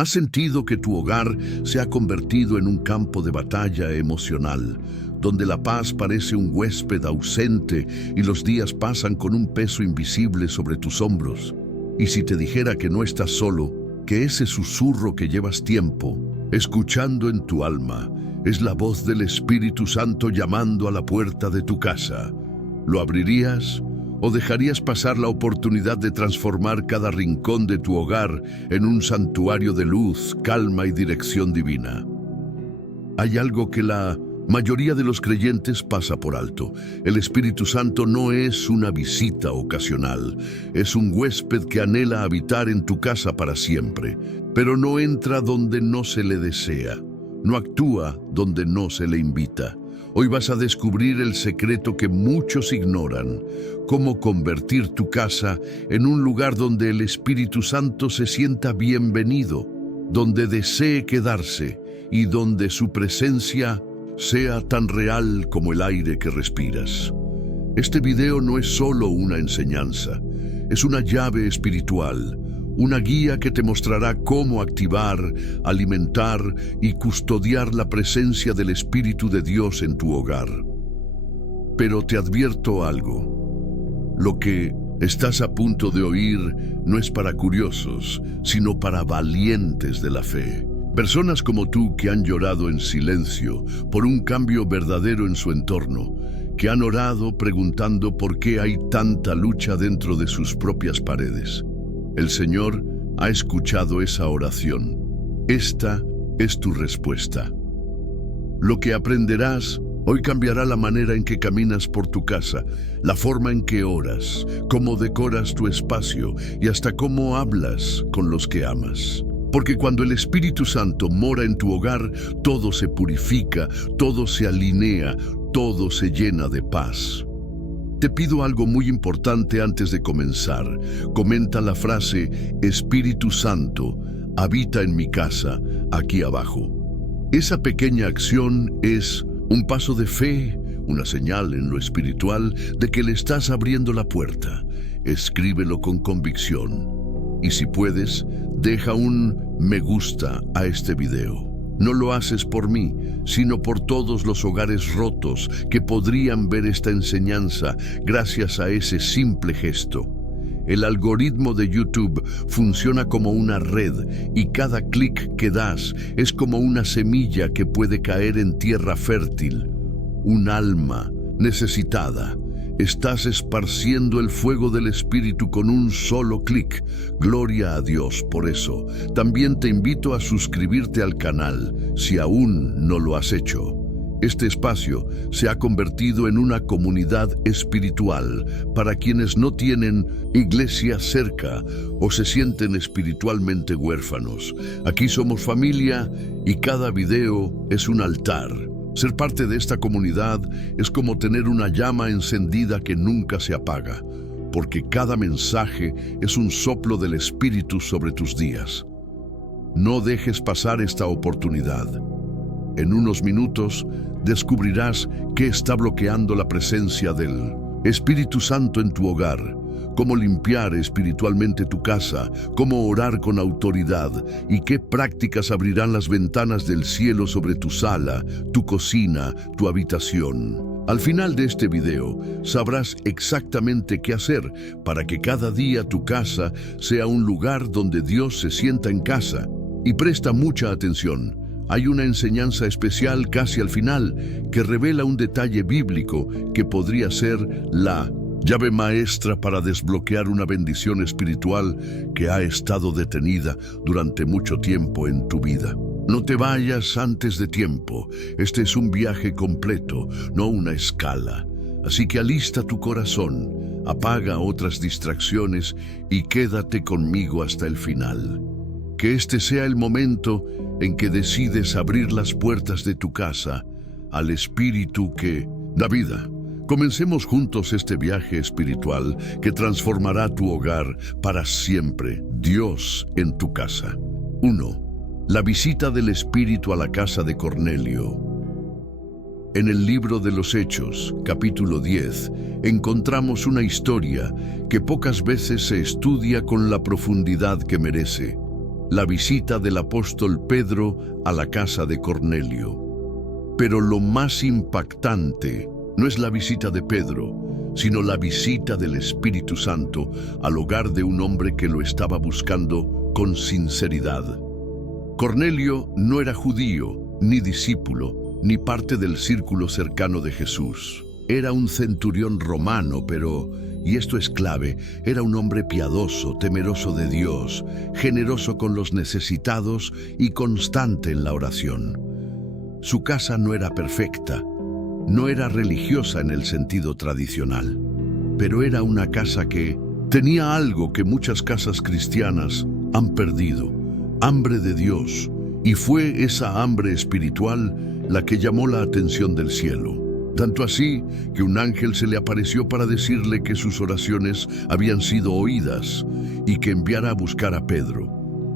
¿Has sentido que tu hogar se ha convertido en un campo de batalla emocional, donde la paz parece un huésped ausente y los días pasan con un peso invisible sobre tus hombros? Y si te dijera que no estás solo, que ese susurro que llevas tiempo escuchando en tu alma es la voz del Espíritu Santo llamando a la puerta de tu casa, ¿lo abrirías? ¿O dejarías pasar la oportunidad de transformar cada rincón de tu hogar en un santuario de luz, calma y dirección divina? Hay algo que la mayoría de los creyentes pasa por alto. El Espíritu Santo no es una visita ocasional, es un huésped que anhela habitar en tu casa para siempre, pero no entra donde no se le desea, no actúa donde no se le invita. Hoy vas a descubrir el secreto que muchos ignoran: cómo convertir tu casa en un lugar donde el Espíritu Santo se sienta bienvenido, donde desee quedarse y donde su presencia sea tan real como el aire que respiras. Este video no es solo una enseñanza, es una llave espiritual, una guía que te mostrará cómo activar, alimentar y custodiar la presencia del Espíritu de Dios en tu hogar. Pero te advierto algo: lo que estás a punto de oír no es para curiosos, sino para valientes de la fe. Personas como tú que han llorado en silencio por un cambio verdadero en su entorno, que han orado preguntando por qué hay tanta lucha dentro de sus propias paredes. El Señor ha escuchado esa oración. Esta es tu respuesta. Lo que aprenderás hoy cambiará la manera en que caminas por tu casa, la forma en que oras, cómo decoras tu espacio y hasta cómo hablas con los que amas. Porque cuando el Espíritu Santo mora en tu hogar, todo se purifica, todo se alinea, todo se llena de paz. Te pido algo muy importante antes de comenzar. Comenta la frase Espíritu Santo, habita en mi casa, aquí abajo. Esa pequeña acción es un paso de fe, una señal en lo espiritual de que le estás abriendo la puerta. Escríbelo con convicción. Y si puedes, deja un me gusta a este video. No lo haces por mí, sino por todos los hogares rotos que podrían ver esta enseñanza gracias a ese simple gesto. El algoritmo de YouTube funciona como una red y cada clic que das es como una semilla que puede caer en tierra fértil, un alma necesitada. Estás esparciendo el fuego del Espíritu con un solo clic. Gloria a Dios por eso. También te invito a suscribirte al canal si aún no lo has hecho. Este espacio se ha convertido en una comunidad espiritual para quienes no tienen iglesia cerca o se sienten espiritualmente huérfanos. Aquí somos familia y cada video es un altar. Ser parte de esta comunidad es como tener una llama encendida que nunca se apaga, porque cada mensaje es un soplo del Espíritu sobre tus días. No dejes pasar esta oportunidad. En unos minutos descubrirás qué está bloqueando la presencia del Espíritu Santo en tu hogar, cómo limpiar espiritualmente tu casa, cómo orar con autoridad y qué prácticas abrirán las ventanas del cielo sobre tu sala, tu cocina, tu habitación. Al final de este video sabrás exactamente qué hacer para que cada día tu casa sea un lugar donde Dios se sienta en casa. Y presta mucha atención. Hay una enseñanza especial casi al final que revela un detalle bíblico que podría ser la llave maestra para desbloquear una bendición espiritual que ha estado detenida durante mucho tiempo en tu vida. No te vayas antes de tiempo. Este es un viaje completo, no una escala. Así que alista tu corazón, apaga otras distracciones y quédate conmigo hasta el final. Que este sea el momento en que decides abrir las puertas de tu casa al Espíritu que da vida. Comencemos juntos este viaje espiritual que transformará tu hogar para siempre. Dios en tu casa. 1. La visita del Espíritu a la casa de Cornelio. En el libro de los Hechos, capítulo 10, encontramos una historia que pocas veces se estudia con la profundidad que merece. la visita del apóstol Pedro a la casa de Cornelio. Pero lo más impactante no es la visita de Pedro, sino la visita del Espíritu Santo al hogar de un hombre que lo estaba buscando con sinceridad. Cornelio no era judío, ni discípulo, ni parte del círculo cercano de Jesús. Era un centurión romano, pero, y esto es clave, era un hombre piadoso, temeroso de Dios, generoso con los necesitados y constante en la oración. Su casa no era perfecta, no era religiosa en el sentido tradicional, pero era una casa que tenía algo que muchas casas cristianas han perdido: hambre de Dios, y fue esa hambre espiritual la que llamó la atención del cielo. Tanto así que un ángel se le apareció para decirle que sus oraciones habían sido oídas y que enviara a buscar a Pedro.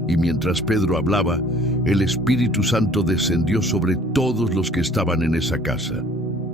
Y mientras Pedro hablaba, el Espíritu Santo descendió sobre todos los que estaban en esa casa.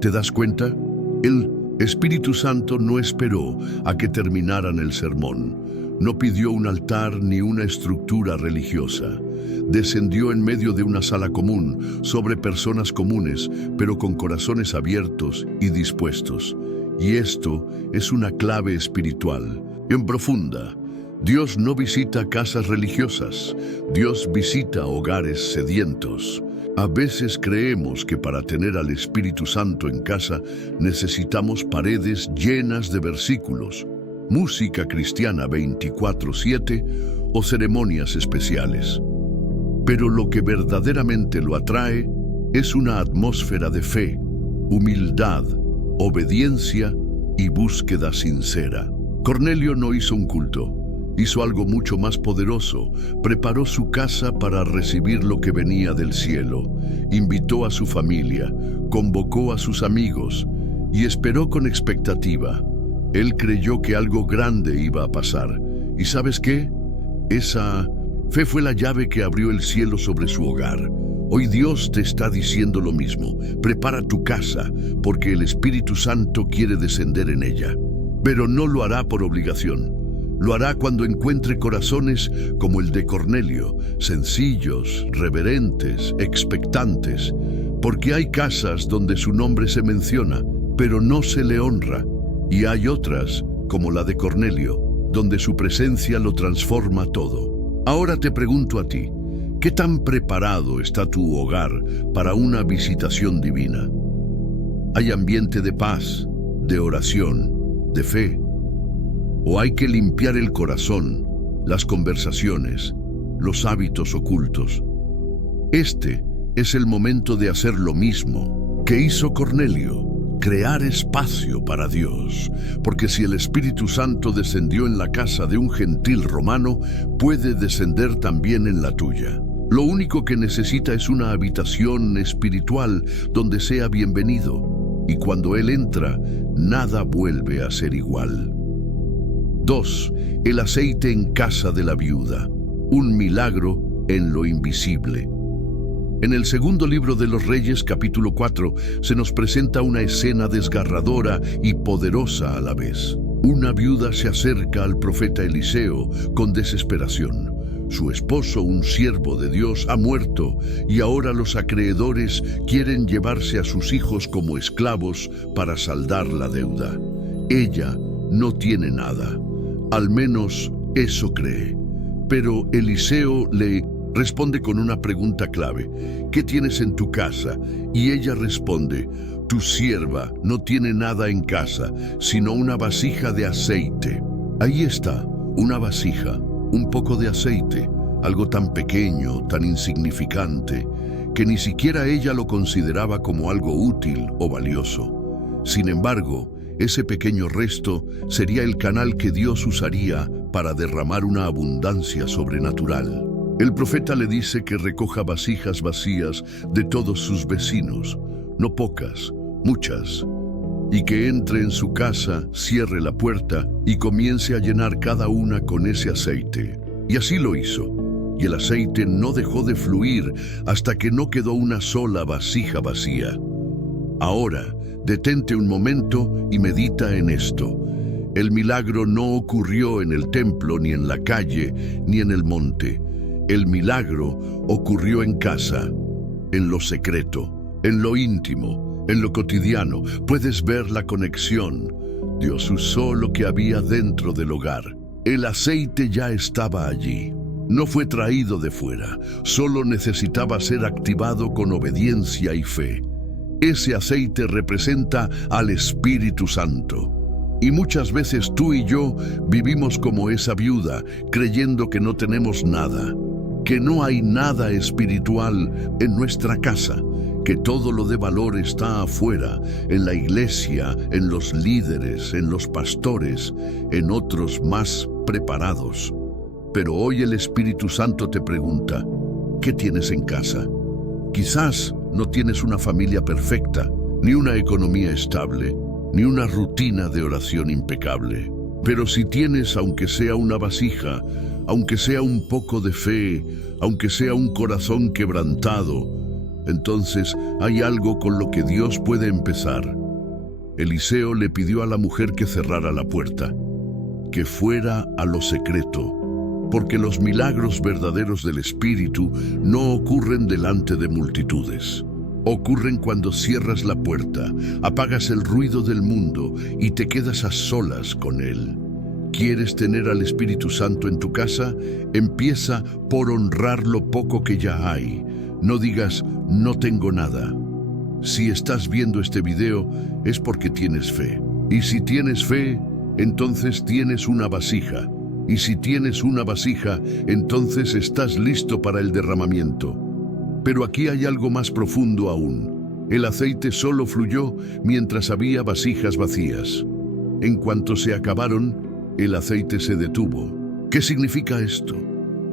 ¿Te das cuenta? El Espíritu Santo no esperó a que terminaran el sermón. No pidió un altar ni una estructura religiosa. Descendió en medio de una sala común, sobre personas comunes, pero con corazones abiertos y dispuestos. Y esto es una clave espiritual, en profunda. Dios no visita casas religiosas, Dios visita hogares sedientos. A veces creemos que para tener al Espíritu Santo en casa necesitamos paredes llenas de versículos, música cristiana 24/7 o ceremonias especiales. Pero lo que verdaderamente lo atrae es una atmósfera de fe, humildad, obediencia y búsqueda sincera. Cornelio no hizo un culto. Hizo algo mucho más poderoso. Preparó su casa para recibir lo que venía del cielo. Invitó a su familia, convocó a sus amigos y esperó con expectativa. Él creyó que algo grande iba a pasar. ¿Y sabes qué? Esa fe fue la llave que abrió el cielo sobre su hogar. Hoy Dios te está diciendo lo mismo. Prepara tu casa, porque el Espíritu Santo quiere descender en ella. Pero no lo hará por obligación. Lo hará cuando encuentre corazones como el de Cornelio, sencillos, reverentes, expectantes, porque hay casas donde su nombre se menciona, pero no se le honra, y hay otras, como la de Cornelio, donde su presencia lo transforma todo. Ahora te pregunto a ti, ¿qué tan preparado está tu hogar para una visitación divina? ¿Hay ambiente de paz, de oración, de fe? ¿O hay que limpiar el corazón, las conversaciones, los hábitos ocultos? Este es el momento de hacer lo mismo que hizo Cornelio, crear espacio para Dios, porque si el Espíritu Santo descendió en la casa de un gentil romano, puede descender también en la tuya. Lo único que necesita es una habitación espiritual donde sea bienvenido, y cuando Él entra, nada vuelve a ser igual. 2. El aceite en casa de la viuda. Un milagro en lo invisible. En el segundo libro de los Reyes, capítulo 4, se nos presenta una escena desgarradora y poderosa a la vez. Una viuda se acerca al profeta Eliseo con desesperación. Su esposo, un siervo de Dios, ha muerto y ahora los acreedores quieren llevarse a sus hijos como esclavos para saldar la deuda. Ella no tiene nada. Al menos eso cree. Pero Eliseo le responde con una pregunta clave. ¿Qué tienes en tu casa? Y ella responde, tu sierva no tiene nada en casa, sino una vasija de aceite. Ahí está, una vasija, un poco de aceite, algo tan pequeño, tan insignificante, que ni siquiera ella lo consideraba como algo útil o valioso. Sin embargo, ese pequeño resto sería el canal que Dios usaría para derramar una abundancia sobrenatural. El profeta le dice que recoja vasijas vacías de todos sus vecinos, no pocas, muchas, y que entre en su casa, cierre la puerta y comience a llenar cada una con ese aceite. Y así lo hizo, y el aceite no dejó de fluir hasta que no quedó una sola vasija vacía. Ahora, detente un momento y medita en esto. El milagro no ocurrió en el templo, ni en la calle, ni en el monte. El milagro ocurrió en casa, en lo secreto, en lo íntimo, en lo cotidiano. Puedes ver la conexión. Dios usó lo que había dentro del hogar. El aceite ya estaba allí. No fue traído de fuera, solo necesitaba ser activado con obediencia y fe. Ese aceite representa al Espíritu Santo. Y muchas veces tú y yo vivimos como esa viuda, creyendo que no tenemos nada, que no hay nada espiritual en nuestra casa, que todo lo de valor está afuera, en la iglesia, en los líderes, en los pastores, en otros más preparados. Pero hoy el Espíritu Santo te pregunta, ¿qué tienes en casa? Quizás no tienes una familia perfecta, ni una economía estable, ni una rutina de oración impecable. Pero si tienes, aunque sea una vasija, aunque sea un poco de fe, aunque sea un corazón quebrantado, entonces hay algo con lo que Dios puede empezar. Eliseo le pidió a la mujer que cerrara la puerta, que fuera a lo secreto, porque los milagros verdaderos del Espíritu no ocurren delante de multitudes. Ocurren cuando cierras la puerta, apagas el ruido del mundo y te quedas a solas con Él. ¿Quieres tener al Espíritu Santo en tu casa? Empieza por honrar lo poco que ya hay. No digas, no tengo nada. Si estás viendo este video, es porque tienes fe. Y si tienes fe, entonces tienes una vasija. Y si tienes una vasija, entonces estás listo para el derramamiento. Pero aquí hay algo más profundo aún. El aceite solo fluyó mientras había vasijas vacías. En cuanto se acabaron, el aceite se detuvo. ¿Qué significa esto?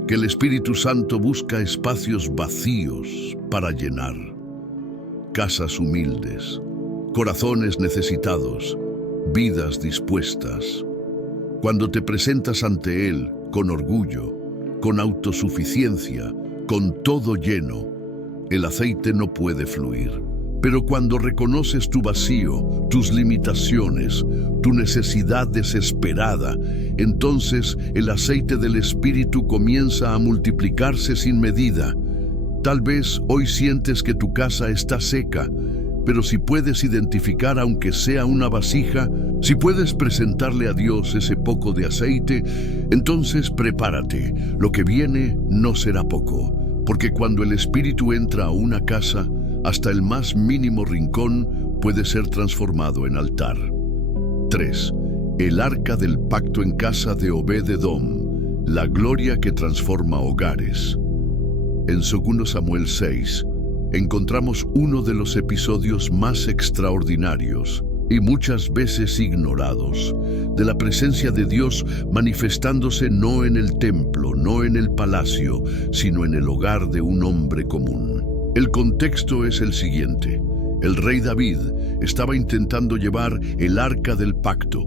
Que el Espíritu Santo busca espacios vacíos para llenar. Casas humildes, corazones necesitados, vidas dispuestas. Cuando te presentas ante Él con orgullo, con autosuficiencia, con todo lleno, el aceite no puede fluir. Pero cuando reconoces tu vacío, tus limitaciones, tu necesidad desesperada, entonces el aceite del Espíritu comienza a multiplicarse sin medida. Tal vez hoy sientes que tu casa está seca, pero si puedes identificar aunque sea una vasija, si puedes presentarle a Dios ese poco de aceite, entonces prepárate, lo que viene no será poco. Porque cuando el Espíritu entra a una casa, hasta el más mínimo rincón puede ser transformado en altar. 3. El arca del pacto en casa de Obed-Edom, la gloria que transforma hogares. En 2 Samuel 6, encontramos uno de los episodios más extraordinarios y muchas veces ignorados, de la presencia de Dios manifestándose no en el templo, no en el palacio, sino en el hogar de un hombre común. El contexto es el siguiente. El rey David estaba intentando llevar el arca del pacto,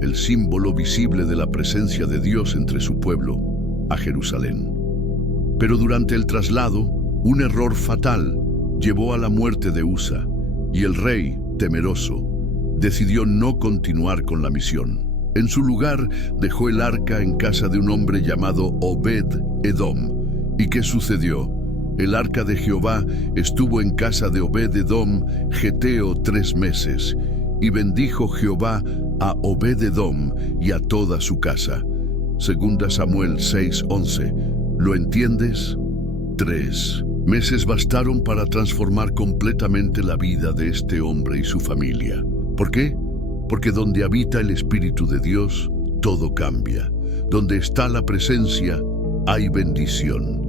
el símbolo visible de la presencia de Dios entre su pueblo, a Jerusalén. Pero durante el traslado, un error fatal llevó a la muerte de Usa, y el rey, temeroso, decidió no continuar con la misión. En su lugar, dejó el arca en casa de un hombre llamado Obed-Edom. ¿Y qué sucedió? El arca de Jehová estuvo en casa de Obed-Edom, geteo 3 meses, y bendijo Jehová a Obed-Edom y a toda su casa. 2 Samuel 6:11. ¿Lo entiendes? 3 meses bastaron para transformar completamente la vida de este hombre y su familia. ¿Por qué? Porque donde habita el Espíritu de Dios, todo cambia. Donde está la presencia, hay bendición.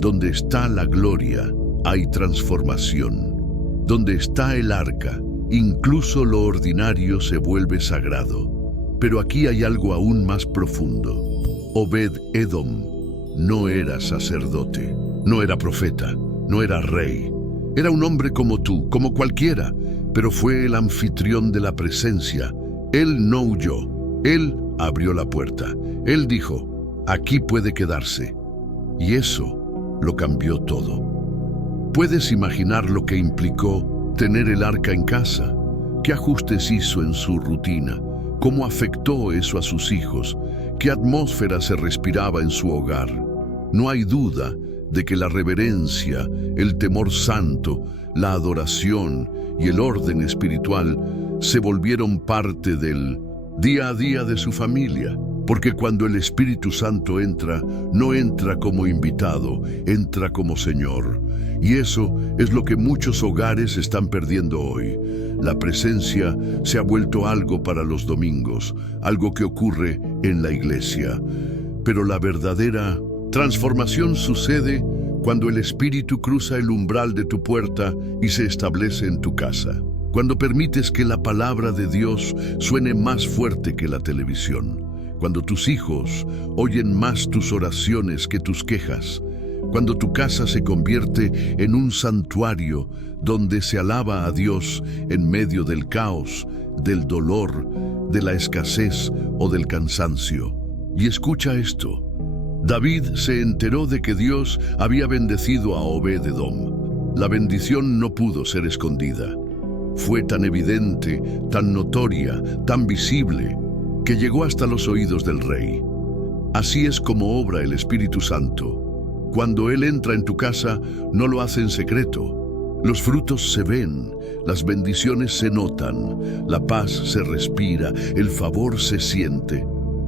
Donde está la gloria, hay transformación. Donde está el arca, incluso lo ordinario se vuelve sagrado. Pero aquí hay algo aún más profundo. Obed-Edom no era sacerdote, no era profeta, no era rey. Era un hombre como tú, como cualquiera, pero fue el anfitrión de la presencia. Él no huyó, él abrió la puerta. Él dijo, aquí puede quedarse. Y eso lo cambió todo. ¿Puedes imaginar lo que implicó tener el arca en casa? ¿Qué ajustes hizo en su rutina? ¿Cómo afectó eso a sus hijos? ¿Qué atmósfera se respiraba en su hogar? No hay duda de que la reverencia, el temor santo, la adoración y el orden espiritual se volvieron parte del día a día de su familia. Porque cuando el Espíritu Santo entra, no entra como invitado, entra como Señor. Y eso es lo que muchos hogares están perdiendo hoy. La presencia se ha vuelto algo para los domingos, algo que ocurre en la iglesia. Pero la verdadera transformación sucede cuando el Espíritu cruza el umbral de tu puerta y se establece en tu casa. Cuando permites que la palabra de Dios suene más fuerte que la televisión. Cuando tus hijos oyen más tus oraciones que tus quejas. Cuando tu casa se convierte en un santuario donde se alaba a Dios en medio del caos, del dolor, de la escasez o del cansancio. Y escucha esto. David se enteró de que Dios había bendecido a Obed-Edom. La bendición no pudo ser escondida. Fue tan evidente, tan notoria, tan visible, que llegó hasta los oídos del rey. Así es como obra el Espíritu Santo. Cuando Él entra en tu casa, no lo hace en secreto. Los frutos se ven, las bendiciones se notan, la paz se respira, el favor se siente.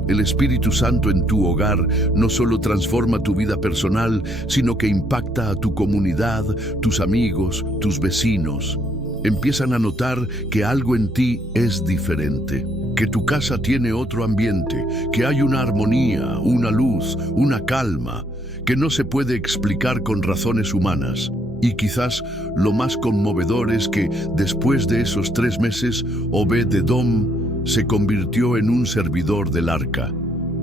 El Espíritu Santo en tu hogar no solo transforma tu vida personal, sino que impacta a tu comunidad, tus amigos, tus vecinos. Empiezan a notar que algo en ti es diferente, que tu casa tiene otro ambiente, que hay una armonía, una luz, una calma, que no se puede explicar con razones humanas. Y quizás lo más conmovedor es que después de esos 3 meses, Obed-Edom se convirtió en un servidor del arca.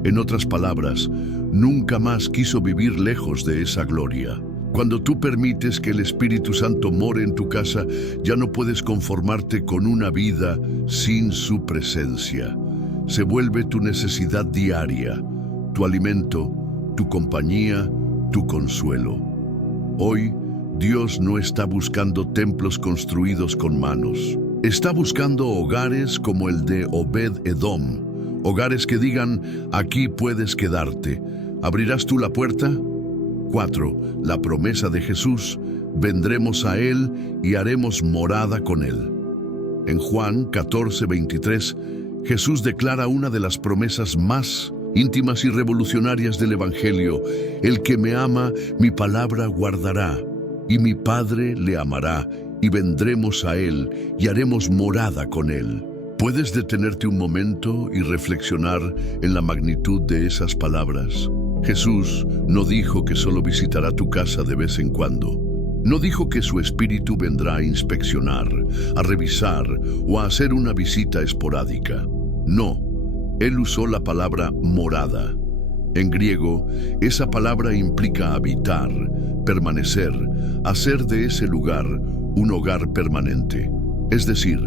En otras palabras, nunca más quiso vivir lejos de esa gloria. Cuando tú permites que el Espíritu Santo more en tu casa, ya no puedes conformarte con una vida sin su presencia. Se vuelve tu necesidad diaria, tu alimento, tu compañía, tu consuelo. Hoy, Dios no está buscando templos construidos con manos. Está buscando hogares como el de Obed-Edom. Hogares que digan, aquí puedes quedarte. ¿Abrirás tú la puerta? 4. La promesa de Jesús, vendremos a Él y haremos morada con Él. En Juan 14:23, Jesús declara una de las promesas más íntimas y revolucionarias del Evangelio: el que me ama, mi palabra guardará, y mi Padre le amará, y vendremos a Él y haremos morada con Él. ¿Puedes detenerte un momento y reflexionar en la magnitud de esas palabras? Jesús no dijo que solo visitará tu casa de vez en cuando. No dijo que su Espíritu vendrá a inspeccionar, a revisar o a hacer una visita esporádica. No, Él usó la palabra morada. En griego, esa palabra implica habitar, permanecer, hacer de ese lugar un hogar permanente. Es decir,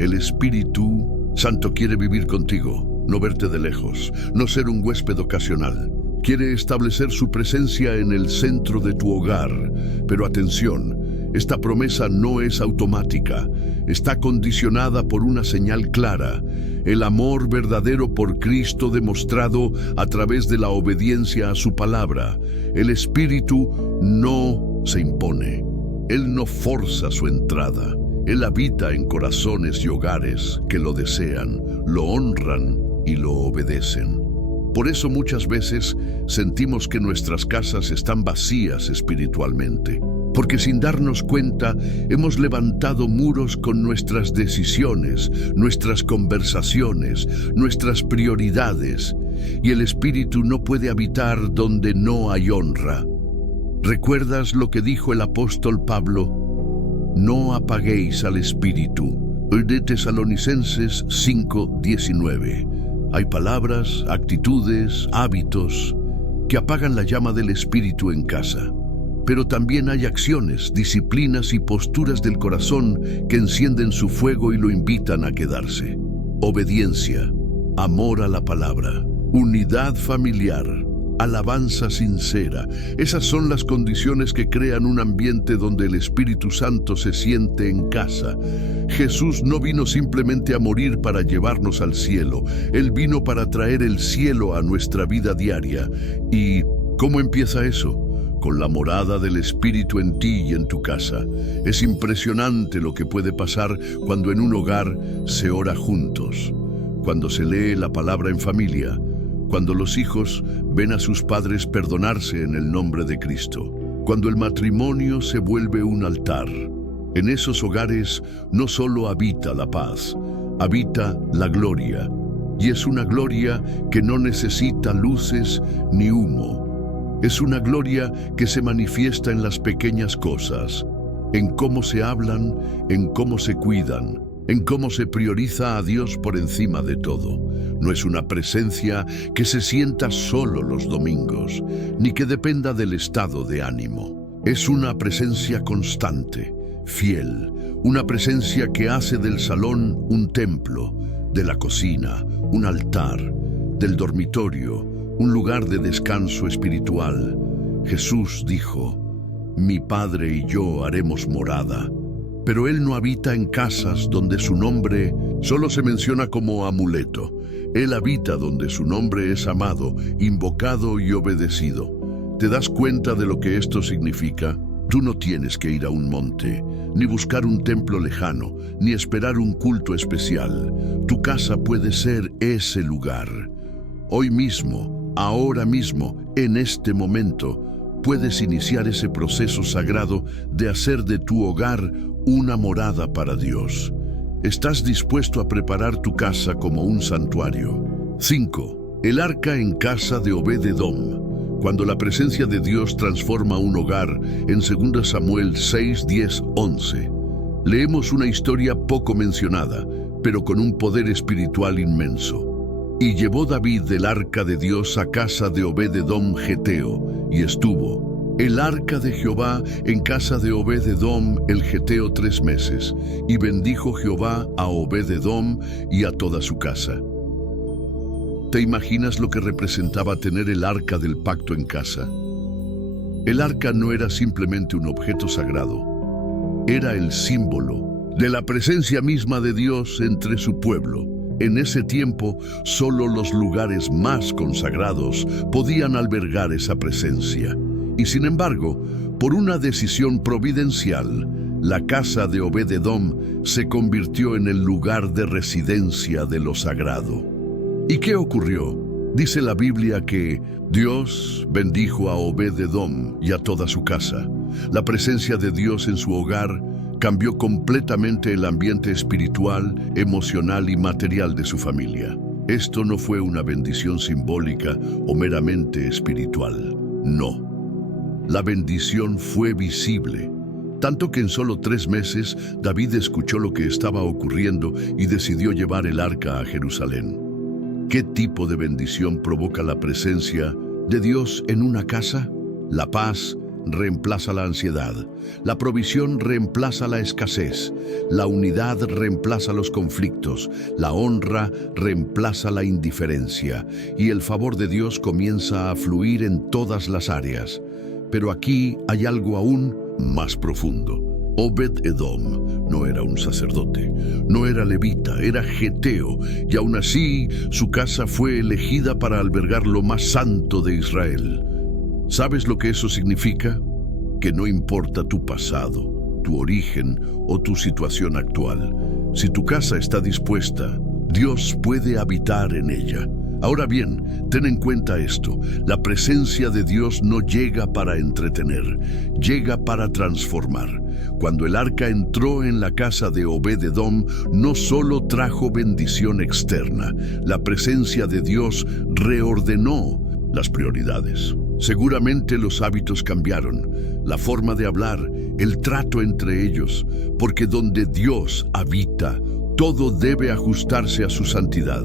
el Espíritu Santo quiere vivir contigo, no verte de lejos, no ser un huésped ocasional. Quiere establecer su presencia en el centro de tu hogar. Pero atención, esta promesa no es automática. Está condicionada por una señal clara: el amor verdadero por Cristo demostrado a través de la obediencia a su palabra. El Espíritu no se impone. Él no forza su entrada. Él habita en corazones y hogares que lo desean, lo honran y lo obedecen. Por eso muchas veces sentimos que nuestras casas están vacías espiritualmente, porque sin darnos cuenta hemos levantado muros con nuestras decisiones, nuestras conversaciones, nuestras prioridades, y el Espíritu no puede habitar donde no hay honra. ¿Recuerdas lo que dijo el apóstol Pablo? No apaguéis al Espíritu. De Tesalonicenses 5:19. Hay palabras, actitudes, hábitos que apagan la llama del Espíritu en casa. Pero también hay acciones, disciplinas y posturas del corazón que encienden su fuego y lo invitan a quedarse. Obediencia, amor a la palabra, unidad familiar, alabanza sincera. Esas son las condiciones que crean un ambiente donde el Espíritu Santo se siente en casa. Jesús no vino simplemente a morir para llevarnos al cielo. Él vino para traer el cielo a nuestra vida diaria. Y ¿Cómo empieza eso? Con la morada del Espíritu en ti y en tu casa. Es impresionante lo que puede pasar cuando en un hogar se ora juntos, cuando se lee la palabra en familia, cuando los hijos ven a sus padres perdonarse en el nombre de Cristo, cuando el matrimonio se vuelve un altar. En esos hogares no solo habita la paz, habita la gloria, y es una gloria que no necesita luces ni humo. Es una gloria que se manifiesta en las pequeñas cosas, en cómo se hablan, en cómo se cuidan, en cómo se prioriza a Dios por encima de todo. No es una presencia que se sienta solo los domingos, ni que dependa del estado de ánimo. Es una presencia constante, fiel, una presencia que hace del salón un templo, de la cocina un altar, del dormitorio un lugar de descanso espiritual. Jesús dijo: «Mi Padre y yo haremos morada». Pero Él no habita en casas donde su nombre solo se menciona como amuleto. Él habita donde su nombre es amado, invocado y obedecido. ¿Te das cuenta de lo que esto significa? Tú no tienes que ir a un monte, ni buscar un templo lejano, ni esperar un culto especial. Tu casa puede ser ese lugar. Hoy mismo, ahora mismo, en este momento, puedes iniciar ese proceso sagrado de hacer de tu hogar una morada para Dios. ¿Estás dispuesto a preparar tu casa como un santuario? 5. El arca en casa de Obed-Edom. Cuando la presencia de Dios transforma un hogar, en 2 Samuel 6, 10, 11, leemos una historia poco mencionada, pero con un poder espiritual inmenso. Y llevó David el arca de Dios a casa de Obed-Edom Geteo, y estuvo el arca de Jehová en casa de Obed-Edom el Geteo 3 meses, y bendijo Jehová a Obed-Edom y a toda su casa. ¿Te imaginas lo que representaba tener el arca del pacto en casa? El arca no era simplemente un objeto sagrado, era el símbolo de la presencia misma de Dios entre su pueblo. En ese tiempo, solo los lugares más consagrados podían albergar esa presencia. Y sin embargo, por una decisión providencial, la casa de Obed-Edom se convirtió en el lugar de residencia de lo sagrado. ¿Y qué ocurrió? Dice la Biblia que Dios bendijo a Obed-Edom y a toda su casa. La presencia de Dios en su hogar cambió completamente el ambiente espiritual, emocional y material de su familia. Esto no fue una bendición simbólica o meramente espiritual. No. La bendición fue visible. Tanto que en solo 3 meses, David escuchó lo que estaba ocurriendo y decidió llevar el arca a Jerusalén. ¿Qué tipo de bendición provoca la presencia de Dios en una casa? La paz reemplaza la ansiedad, la provisión reemplaza la escasez, la unidad reemplaza los conflictos, la honra reemplaza la indiferencia, y el favor de Dios comienza a fluir en todas las áreas. Pero aquí hay algo aún más profundo. Obed-Edom no era un sacerdote, no era levita, era geteo, y aún así su casa fue elegida para albergar lo más santo de Israel. ¿Sabes lo que eso significa? Que no importa tu pasado, tu origen o tu situación actual. Si tu casa está dispuesta, Dios puede habitar en ella. Ahora bien, ten en cuenta esto: la presencia de Dios no llega para entretener, llega para transformar. Cuando el arca entró en la casa de Obed-Edom, no solo trajo bendición externa, la presencia de Dios reordenó las prioridades. Seguramente los hábitos cambiaron, la forma de hablar, el trato entre ellos, porque donde Dios habita, todo debe ajustarse a su santidad.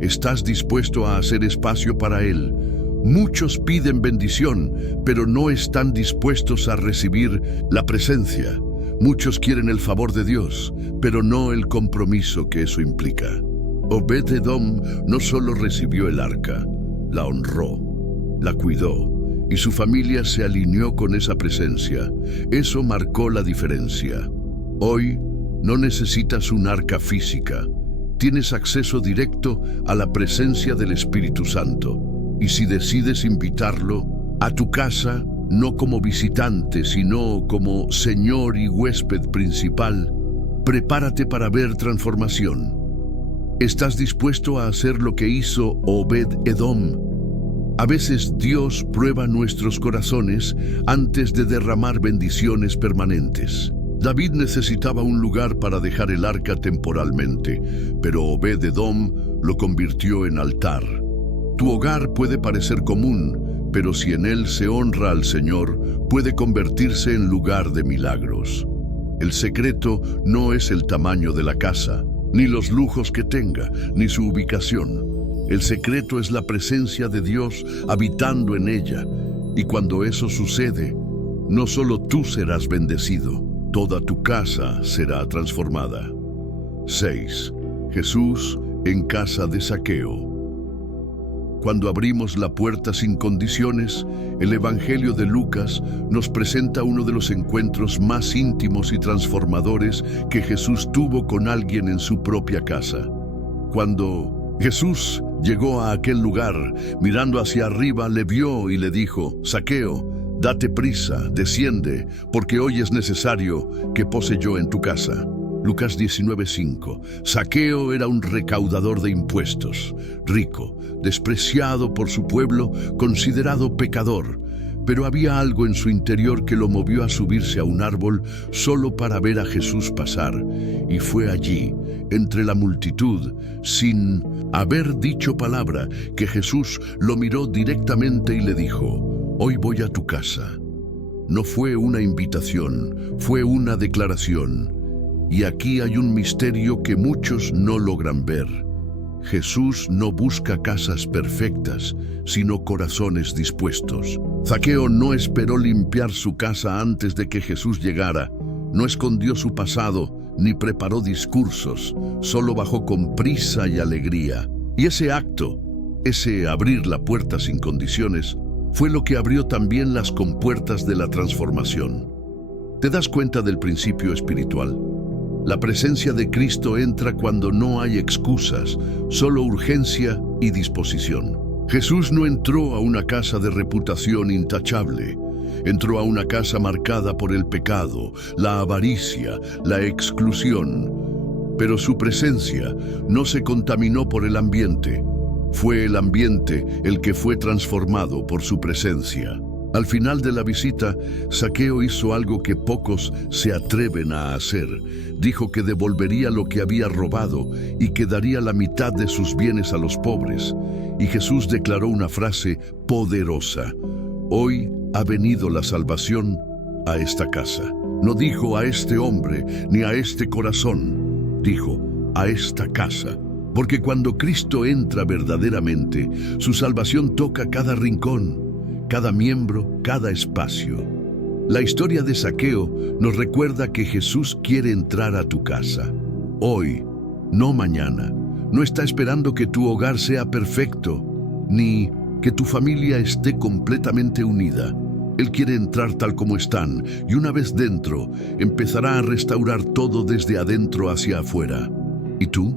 ¿Estás dispuesto a hacer espacio para Él? Muchos piden bendición, pero no están dispuestos a recibir la presencia. Muchos quieren el favor de Dios, pero no el compromiso que eso implica. Obed-Edom no solo recibió el arca, la honró, la cuidó, y su familia se alineó con esa presencia. Eso marcó la diferencia. Hoy no necesitas un arca física. Tienes acceso directo a la presencia del Espíritu Santo. Y si decides invitarlo, a tu casa no como visitante, sino como Señor y huésped principal. Prepárate para ver transformación. ¿Estás dispuesto a hacer lo que hizo Obed-Edom? A veces Dios prueba nuestros corazones antes de derramar bendiciones permanentes. David necesitaba un lugar para dejar el arca temporalmente, pero Obed-Edom lo convirtió en altar. Tu hogar puede parecer común, pero si en él se honra al Señor, puede convertirse en lugar de milagros. El secreto no es el tamaño de la casa, ni los lujos que tenga, ni su ubicación. El secreto es la presencia de Dios habitando en ella, y cuando eso sucede, no solo tú serás bendecido, toda tu casa será transformada. 6. Jesús en casa de Zaqueo. Cuando abrimos la puerta sin condiciones, el Evangelio de Lucas nos presenta uno de los encuentros más íntimos y transformadores que Jesús tuvo con alguien en su propia casa. Cuando Jesús llegó a aquel lugar, mirando hacia arriba, le vio y le dijo: Zaqueo, date prisa, desciende, porque hoy es necesario que pose yo en tu casa. Lucas 19:5. Zaqueo era un recaudador de impuestos, rico, despreciado por su pueblo, considerado pecador, pero había algo en su interior que lo movió a subirse a un árbol solo para ver a Jesús pasar, y fue allí, entre la multitud, sin haber dicho palabra, que Jesús lo miró directamente y le dijo: hoy voy a tu casa. No fue una invitación, fue una declaración. Y aquí hay un misterio que muchos no logran ver. Jesús no busca casas perfectas, sino corazones dispuestos. Zaqueo no esperó limpiar su casa antes de que Jesús llegara. No escondió su pasado, ni preparó discursos. Solo bajó con prisa y alegría. Y ese acto, ese abrir la puerta sin condiciones, fue lo que abrió también las compuertas de la transformación. ¿Te das cuenta del principio espiritual? La presencia de Cristo entra cuando no hay excusas, solo urgencia y disposición. Jesús no entró a una casa de reputación intachable. Entró a una casa marcada por el pecado, la avaricia, la exclusión. Pero su presencia no se contaminó por el ambiente. Fue el ambiente el que fue transformado por su presencia. Al final de la visita, Zaqueo hizo algo que pocos se atreven a hacer. Dijo que devolvería lo que había robado y que daría la mitad de sus bienes a los pobres. Y Jesús declaró una frase poderosa: hoy ha venido la salvación a esta casa. No dijo a este hombre ni a este corazón, dijo a esta casa. Porque cuando Cristo entra verdaderamente, su salvación toca cada rincón, cada miembro, cada espacio. La historia de Zaqueo nos recuerda que Jesús quiere entrar a tu casa. Hoy, no mañana. No está esperando que tu hogar sea perfecto, ni que tu familia esté completamente unida. Él quiere entrar tal como están, y una vez dentro, empezará a restaurar todo desde adentro hacia afuera. ¿Y tú?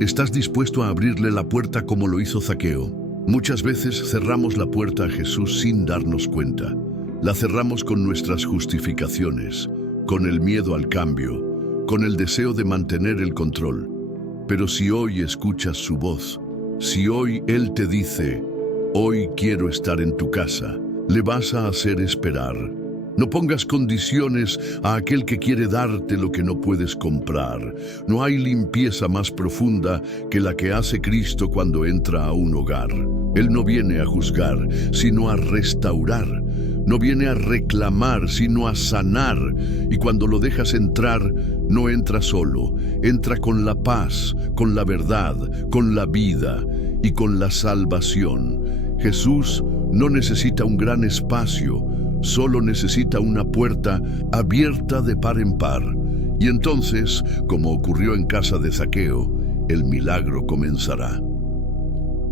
¿Estás dispuesto a abrirle la puerta como lo hizo Zaqueo? Muchas veces cerramos la puerta a Jesús sin darnos cuenta. La cerramos con nuestras justificaciones, con el miedo al cambio, con el deseo de mantener el control. Pero si hoy escuchas su voz, si hoy Él te dice: hoy quiero estar en tu casa, le vas a hacer esperar. No pongas condiciones a aquel que quiere darte lo que no puedes comprar. No hay limpieza más profunda que la que hace Cristo cuando entra a un hogar. Él no viene a juzgar, sino a restaurar. No viene a reclamar, sino a sanar. Y cuando lo dejas entrar, no entra solo. Entra con la paz, con la verdad, con la vida y con la salvación. Jesús no necesita un gran espacio, solo necesita una puerta abierta de par en par. Y entonces, como ocurrió en casa de Zaqueo, el milagro comenzará.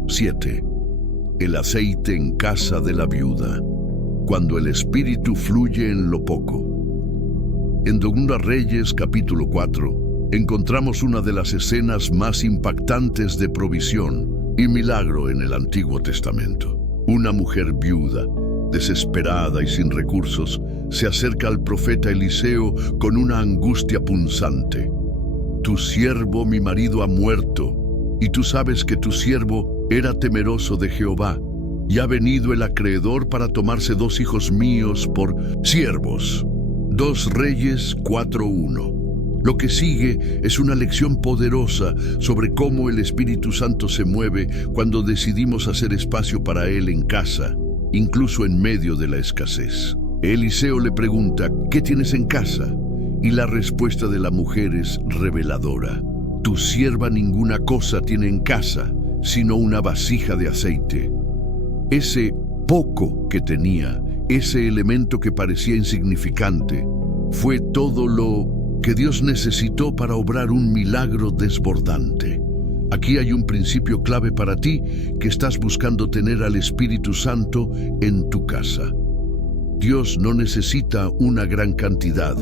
7. El aceite en casa de la viuda. Cuando el Espíritu fluye en lo poco. En 2 Reyes, capítulo 4, encontramos una de las escenas más impactantes de provisión y milagro en el Antiguo Testamento. Una mujer viuda, Desesperada y sin recursos, se acerca al profeta Eliseo con una angustia punzante. Tu siervo, mi marido, ha muerto, y tú sabes que tu siervo era temeroso de Jehová, y ha venido el acreedor para tomarse 2 hijos míos por siervos. 2 Reyes 4:1. Lo que sigue es una lección poderosa sobre cómo el Espíritu Santo se mueve cuando decidimos hacer espacio para Él en casa, incluso en medio de la escasez. Eliseo le pregunta, ¿qué tienes en casa? Y la respuesta de la mujer es reveladora. Tu sierva ninguna cosa tiene en casa, sino una vasija de aceite. Ese poco que tenía, ese elemento que parecía insignificante, fue todo lo que Dios necesitó para obrar un milagro desbordante. Aquí hay un principio clave para ti que estás buscando tener al Espíritu Santo en tu casa. Dios no necesita una gran cantidad,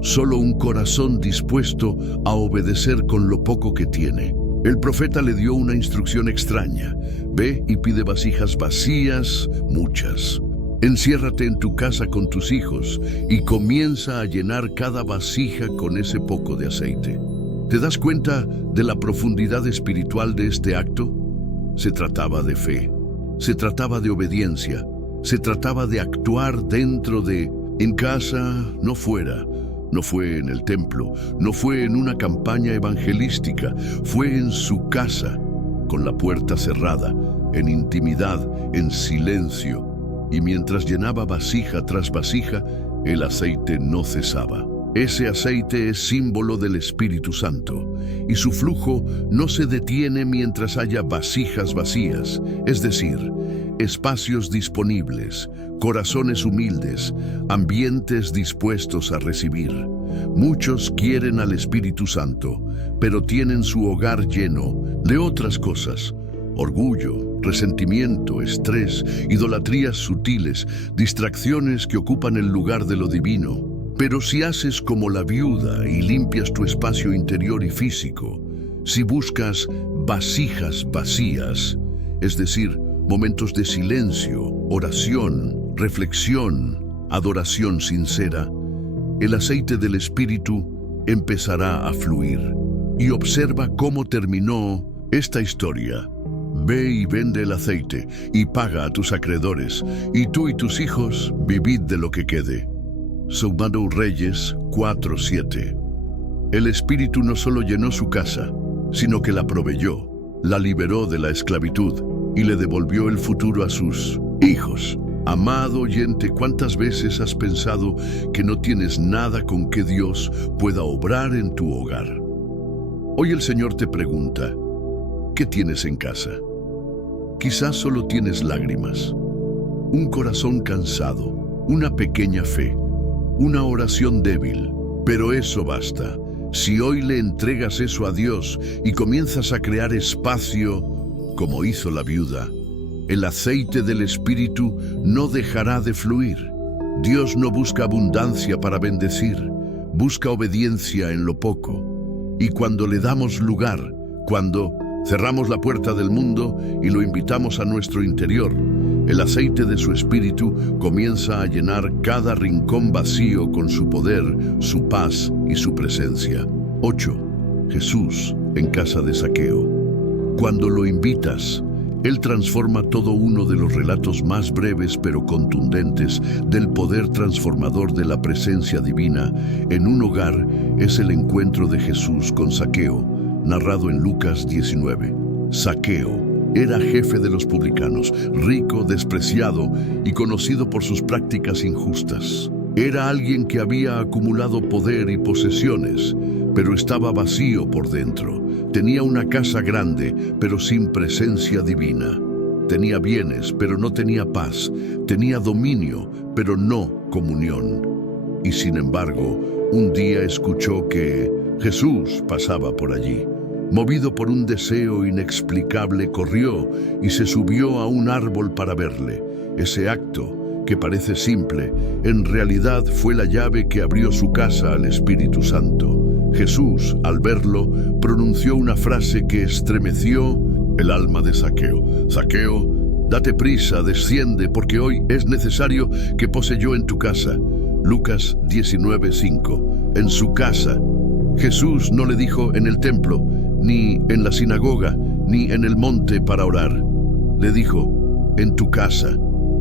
solo un corazón dispuesto a obedecer con lo poco que tiene. El profeta le dio una instrucción extraña. Ve y pide vasijas vacías, muchas. Enciérrate en tu casa con tus hijos y comienza a llenar cada vasija con ese poco de aceite. ¿Te das cuenta de la profundidad espiritual de este acto? Se trataba de fe, se trataba de obediencia, se trataba de actuar en casa, no fuera. No fue en el templo, no fue en una campaña evangelística, fue en su casa, con la puerta cerrada, en intimidad, en silencio. Y mientras llenaba vasija tras vasija, el aceite no cesaba. Ese aceite es símbolo del Espíritu Santo, y su flujo no se detiene mientras haya vasijas vacías, es decir, espacios disponibles, corazones humildes, ambientes dispuestos a recibir. Muchos quieren al Espíritu Santo, pero tienen su hogar lleno de otras cosas. Orgullo, resentimiento, estrés, idolatrías sutiles, distracciones que ocupan el lugar de lo divino. Pero si haces como la viuda y limpias tu espacio interior y físico, si buscas vasijas vacías, es decir, momentos de silencio, oración, reflexión, adoración sincera, el aceite del Espíritu empezará a fluir. Y observa cómo terminó esta historia. Ve y vende el aceite y paga a tus acreedores, y tú y tus hijos vivid de lo que quede. 2 Reyes 4:7. El Espíritu no solo llenó su casa, sino que la proveyó, la liberó de la esclavitud y le devolvió el futuro a sus hijos. Amado oyente, ¿cuántas veces has pensado que no tienes nada con que Dios pueda obrar en tu hogar? Hoy el Señor te pregunta, ¿qué tienes en casa? Quizás solo tienes lágrimas, un corazón cansado, una pequeña fe, una oración débil, pero eso basta. Si hoy le entregas eso a Dios y comienzas a crear espacio, como hizo la viuda, el aceite del Espíritu no dejará de fluir. Dios no busca abundancia para bendecir, busca obediencia en lo poco. Y cuando le damos lugar, cuando cerramos la puerta del mundo y lo invitamos a nuestro interior, el aceite de su Espíritu comienza a llenar cada rincón vacío con su poder, su paz y su presencia. 8. Jesús en casa de Zaqueo. Cuando lo invitas, Él transforma todo uno de los relatos más breves pero contundentes del poder transformador de la presencia divina. En un hogar es el encuentro de Jesús con Zaqueo, narrado en Lucas 19. Zaqueo era jefe de los publicanos, rico, despreciado y conocido por sus prácticas injustas. Era alguien que había acumulado poder y posesiones, pero estaba vacío por dentro. Tenía una casa grande, pero sin presencia divina. Tenía bienes, pero no tenía paz. Tenía dominio, pero no comunión. Y sin embargo, un día escuchó que Jesús pasaba por allí. Movido por un deseo inexplicable, corrió y se subió a un árbol para verle. Ese acto, que parece simple, en realidad fue la llave que abrió su casa al Espíritu Santo. Jesús, al verlo, pronunció una frase que estremeció el alma de Zaqueo. Zaqueo, Date prisa, desciende, porque hoy es necesario que pose yo en tu casa. Lucas 19:5. En su casa. Jesús no le dijo en el templo, ni en la sinagoga, ni en el monte para orar. Le dijo, en tu casa.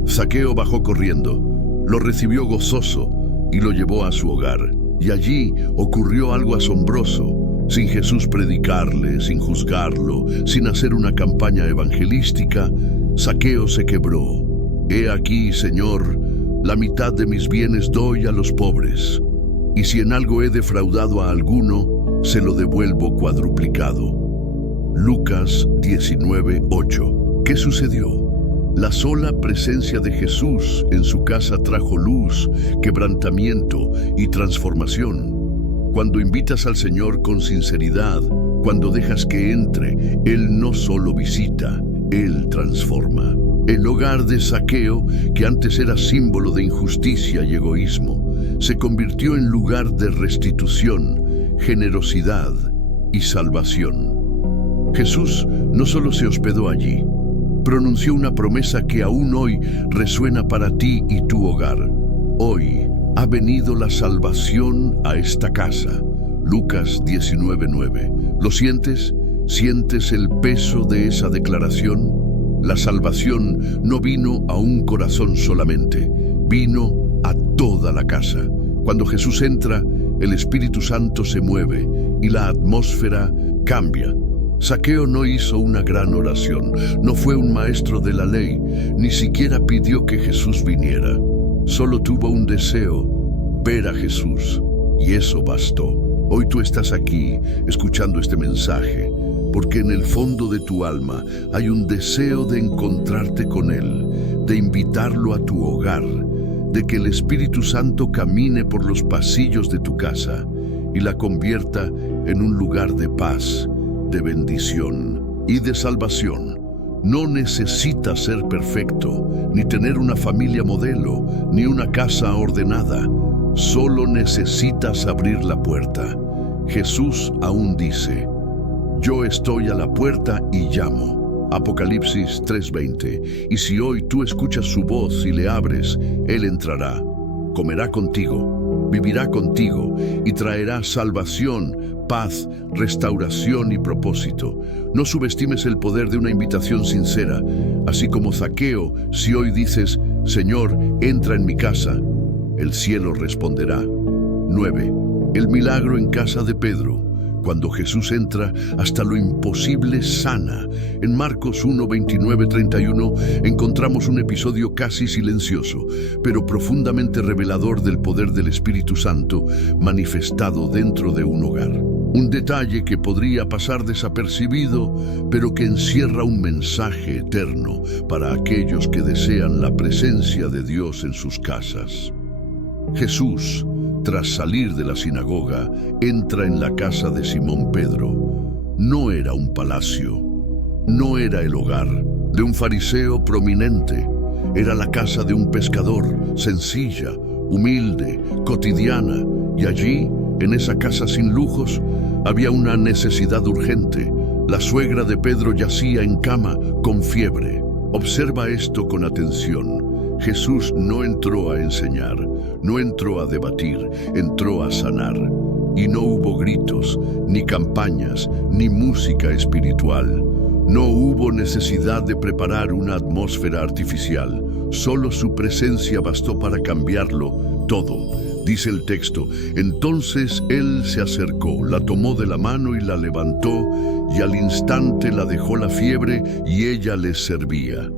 Zaqueo bajó corriendo, lo recibió gozoso y lo llevó a su hogar. Y allí ocurrió algo asombroso. Sin Jesús predicarle, sin juzgarlo, sin hacer una campaña evangelística, Zaqueo se quebró. He aquí, Señor, la mitad de mis bienes doy a los pobres, y si en algo he defraudado a alguno, se lo devuelvo cuadruplicado. Lucas 19:8. ¿Qué sucedió? La sola presencia de Jesús en su casa trajo luz, quebrantamiento y transformación. Cuando invitas al Señor con sinceridad, cuando dejas que entre, Él no solo visita, Él transforma. El hogar de Zaqueo, que antes era símbolo de injusticia y egoísmo, se convirtió en lugar de restitución, generosidad y salvación. Jesús no solo se hospedó allí, pronunció una promesa que aún hoy resuena para ti y tu hogar. Hoy ha venido la salvación a esta casa. Lucas 19:9. ¿Lo sientes? ¿Sientes el peso de esa declaración? La salvación no vino a un corazón solamente, vino a toda la casa. Cuando Jesús entra, el Espíritu Santo se mueve y la atmósfera cambia. Zaqueo no hizo una gran oración, no fue un maestro de la ley, ni siquiera pidió que Jesús viniera. Solo tuvo un deseo, ver a Jesús, y eso bastó. Hoy tú estás aquí, escuchando este mensaje, porque en el fondo de tu alma hay un deseo de encontrarte con Él, de invitarlo a tu hogar, de que el Espíritu Santo camine por los pasillos de tu casa y la convierta en un lugar de paz, de bendición y de salvación. No necesitas ser perfecto, ni tener una familia modelo, ni una casa ordenada. Solo necesitas abrir la puerta. Jesús aún dice, yo estoy a la puerta y llamo. Apocalipsis 3:20. Y si hoy tú escuchas su voz y le abres, Él entrará, comerá contigo, vivirá contigo y traerá salvación, paz, restauración y propósito. No subestimes el poder de una invitación sincera. Así como Zaqueo, si hoy dices, Señor, entra en mi casa, el cielo responderá. 9. El milagro en casa de Pedro. Cuando Jesús entra, hasta lo imposible sana. En Marcos 1:29-31 encontramos un episodio casi silencioso, pero profundamente revelador del poder del Espíritu Santo manifestado dentro de un hogar. Un detalle que podría pasar desapercibido, pero que encierra un mensaje eterno para aquellos que desean la presencia de Dios en sus casas. Jesús, tras salir de la sinagoga, entra en la casa de Simón Pedro. No era un palacio, no era el hogar de un fariseo prominente, era la casa de un pescador, sencilla, humilde, cotidiana, y allí, en esa casa sin lujos, había una necesidad urgente. La suegra de Pedro yacía en cama con fiebre. Observa esto con atención. Jesús no entró a enseñar, no entró a debatir, entró a sanar. Y no hubo gritos, ni campañas, ni música espiritual. No hubo necesidad de preparar una atmósfera artificial. Solo su presencia bastó para cambiarlo todo. Dice el texto, entonces él se acercó, la tomó de la mano y la levantó, y al instante la dejó la fiebre y ella les servía.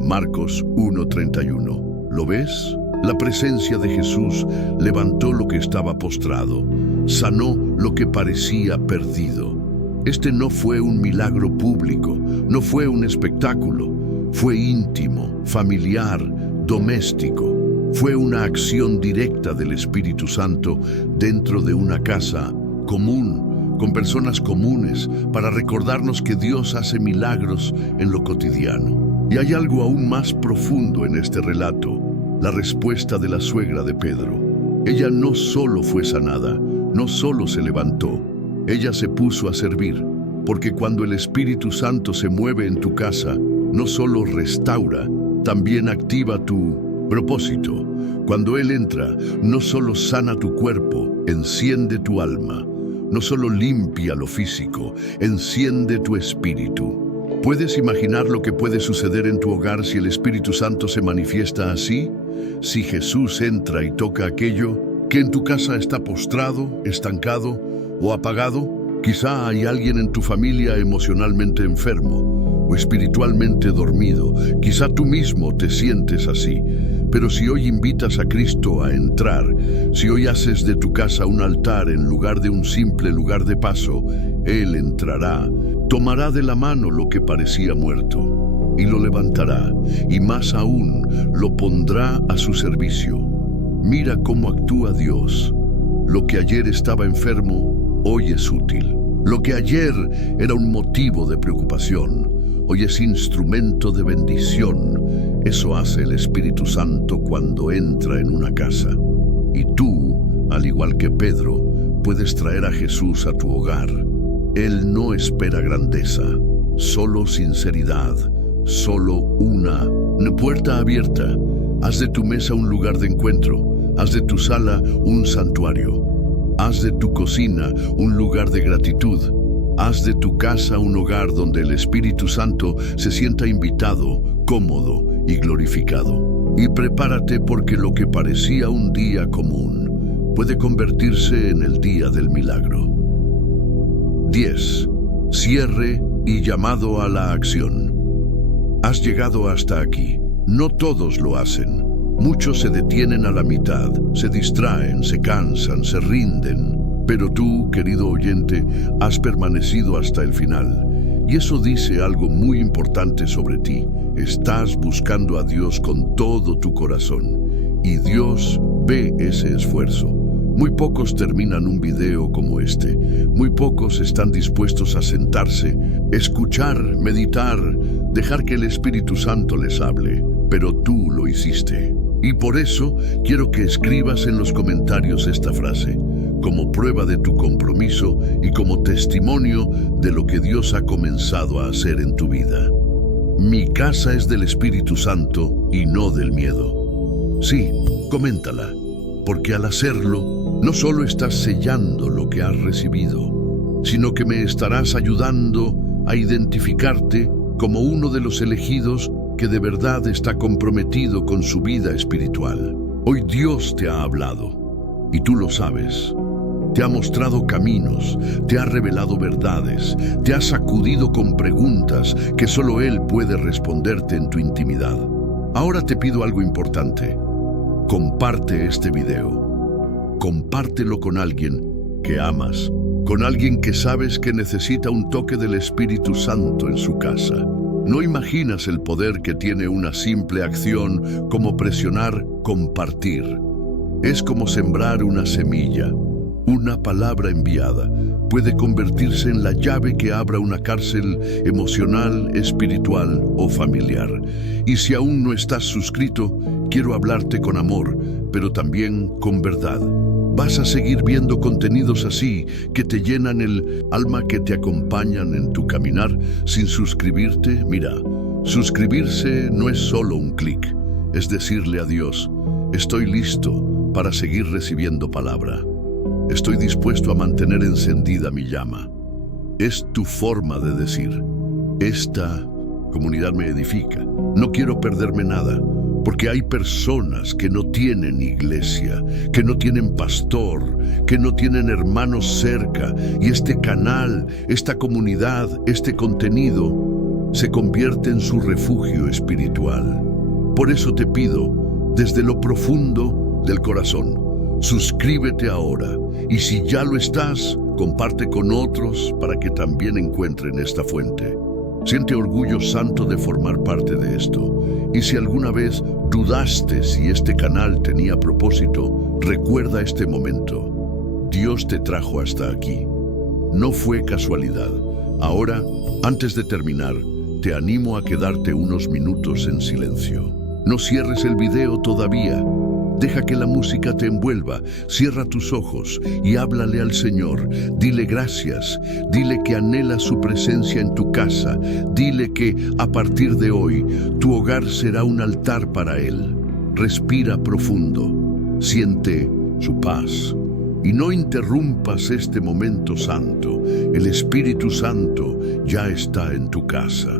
Marcos 1:31. ¿Lo ves? La presencia de Jesús levantó lo que estaba postrado, sanó lo que parecía perdido. Este no fue un milagro público, no fue un espectáculo, fue íntimo, familiar, doméstico. Fue una acción directa del Espíritu Santo dentro de una casa común, con personas comunes, para recordarnos que Dios hace milagros en lo cotidiano. Y hay algo aún más profundo en este relato, la respuesta de la suegra de Pedro. Ella no solo fue sanada, no solo se levantó, ella se puso a servir, porque cuando el Espíritu Santo se mueve en tu casa, no solo restaura, también activa tu propósito. Cuando Él entra, no solo sana tu cuerpo, enciende tu alma. No solo limpia lo físico, enciende tu espíritu. ¿Puedes imaginar lo que puede suceder en tu hogar si el Espíritu Santo se manifiesta así? Si Jesús entra y toca aquello que en tu casa está postrado, estancado o apagado. Quizá hay alguien en tu familia emocionalmente enfermo o espiritualmente dormido. Quizá tú mismo te sientes así. Pero si hoy invitas a Cristo a entrar, si hoy haces de tu casa un altar en lugar de un simple lugar de paso, Él entrará, tomará de la mano lo que parecía muerto y lo levantará, y más aún, lo pondrá a su servicio. Mira cómo actúa Dios. Lo que ayer estaba enfermo, hoy es útil. Lo que ayer era un motivo de preocupación, hoy es instrumento de bendición. Eso hace el Espíritu Santo cuando entra en una casa. Y tú, al igual que Pedro, puedes traer a Jesús a tu hogar. Él no espera grandeza, solo sinceridad, solo una puerta abierta. Haz de tu mesa un lugar de encuentro, haz de tu sala un santuario, haz de tu cocina un lugar de gratitud, haz de tu casa un hogar donde el Espíritu Santo se sienta invitado, cómodo y glorificado. Y prepárate porque lo que parecía un día común puede convertirse en el día del milagro. 10. Cierre y llamado a la acción. Has llegado hasta aquí. No todos lo hacen. Muchos se detienen a la mitad, se distraen, se cansan, se rinden. Pero tú, querido oyente, has permanecido hasta el final. Y eso dice algo muy importante sobre ti. Estás buscando a Dios con todo tu corazón. Y Dios ve ese esfuerzo. Muy pocos terminan un video como este. Muy pocos están dispuestos a sentarse, escuchar, meditar, dejar que el Espíritu Santo les hable. Pero tú lo hiciste. Y por eso quiero que escribas en los comentarios esta frase, como prueba de tu compromiso y como testimonio de lo que Dios ha comenzado a hacer en tu vida. Mi casa es del Espíritu Santo y no del miedo. Sí, coméntala, porque al hacerlo, no solo estás sellando lo que has recibido, sino que me estarás ayudando a identificarte como uno de los elegidos que de verdad está comprometido con su vida espiritual. Hoy Dios te ha hablado, y tú lo sabes. Te ha mostrado caminos, te ha revelado verdades, te ha sacudido con preguntas que solo Él puede responderte en tu intimidad. Ahora te pido algo importante. Comparte este video. Compártelo con alguien que amas, con alguien que sabes que necesita un toque del Espíritu Santo en su casa. No imaginas el poder que tiene una simple acción como presionar compartir. Es como sembrar una semilla. Una palabra enviada puede convertirse en la llave que abra una cárcel emocional, espiritual o familiar. Y si aún no estás suscrito, quiero hablarte con amor, pero también con verdad. Vas a seguir viendo contenidos así, que te llenan el alma, que te acompañan en tu caminar. Sin suscribirte, mira, suscribirse no es solo un clic, es decirle a Dios, estoy listo para seguir recibiendo palabra. Estoy dispuesto a mantener encendida mi llama. Es tu forma de decir, esta comunidad me edifica. No quiero perderme nada, porque hay personas que no tienen iglesia, que no tienen pastor, que no tienen hermanos cerca, y este canal, esta comunidad, este contenido se convierte en su refugio espiritual. Por eso te pido, desde lo profundo del corazón, suscríbete ahora, y si ya lo estás, comparte con otros para que también encuentren esta fuente. Siente orgullo santo de formar parte de esto. Y si alguna vez dudaste si este canal tenía propósito, recuerda este momento. Dios te trajo hasta aquí. No fue casualidad. Ahora, antes de terminar, te animo a quedarte unos minutos en silencio. No cierres el video todavía. Deja que la música te envuelva. Cierra tus ojos y háblale al Señor. Dile gracias. Dile que anhela su presencia en tu casa. Dile que a partir de hoy tu hogar será un altar para Él. Respira profundo. Siente su paz. Y no interrumpas este momento santo. El Espíritu Santo ya está en tu casa.